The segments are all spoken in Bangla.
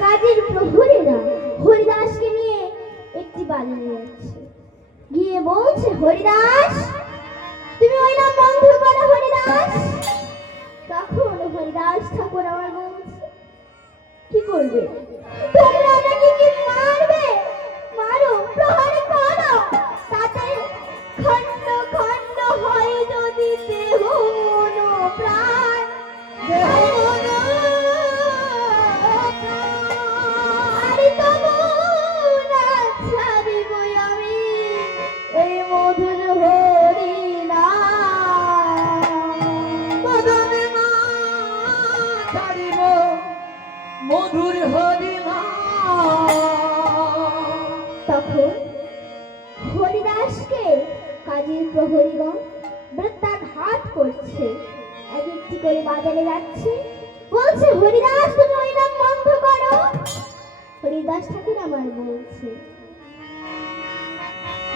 কাজের প্রহরীরা হরিদাসকে নিয়ে একটি বাজারে যাচ্ছে। গিয়ে বলছে, হরিদাস, তুমি ওই নাম বন্ধ করো হরিদাস। তখন হরিদাস ঠাকুর আমার বলছে, কি করবে? তোমরা আমাকে কি মারবে? মারো, প্রহারে করো, তাতে খণ্ড খণ্ড হয় যদি দেহ মন প্রাণ। আরে তবু না ছাড়িব আমি এই মধুর মধুর হরিনাম। তখন হরিদাসকে কাজের প্রহরীগণ বৃত্তাঘাত করছে। এক একটি করে বাজারে যাচ্ছে, বলছে, হরিদাস, তুমি ওই নাম বন্ধ করো। হরিদাস ঠাকুর আমার বলছে,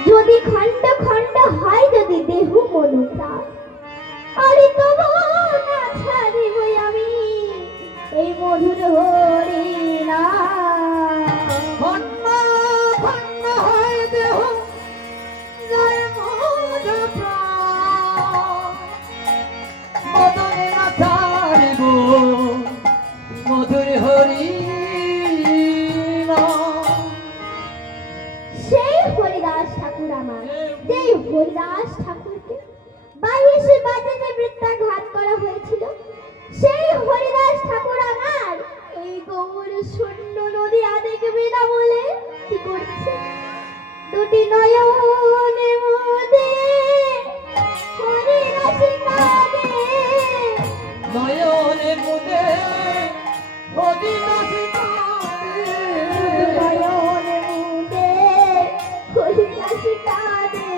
যদি খণ্ড খণ্ড হয় যদি দেহ মন প্রাণ, আরে তবু না ছাড়িব আমি এই মধুর হরিনাম। খণ্ড খণ্ড হয় দেহ যায় মোর প্রাণ। বদনে না ছাড়িব মধুর হরিনাম। সেই হরিদাস ঠাকুর আমার, যেই হরিদাস ঠাকুরকে 22 বাজারে বৃত্তাঘাত করা হয়েছিল, সেই হরিদাস ঠাকুর আমার এই গৌর শূন্য নদী দেখবে না বলে কি করছে? দুটি নয়নে মুদে হরিদাসী কাঁদে। নয়নে মুদে হরিদাসী কাঁদে। নয়নে মুদে হরিদাসী কাঁদে।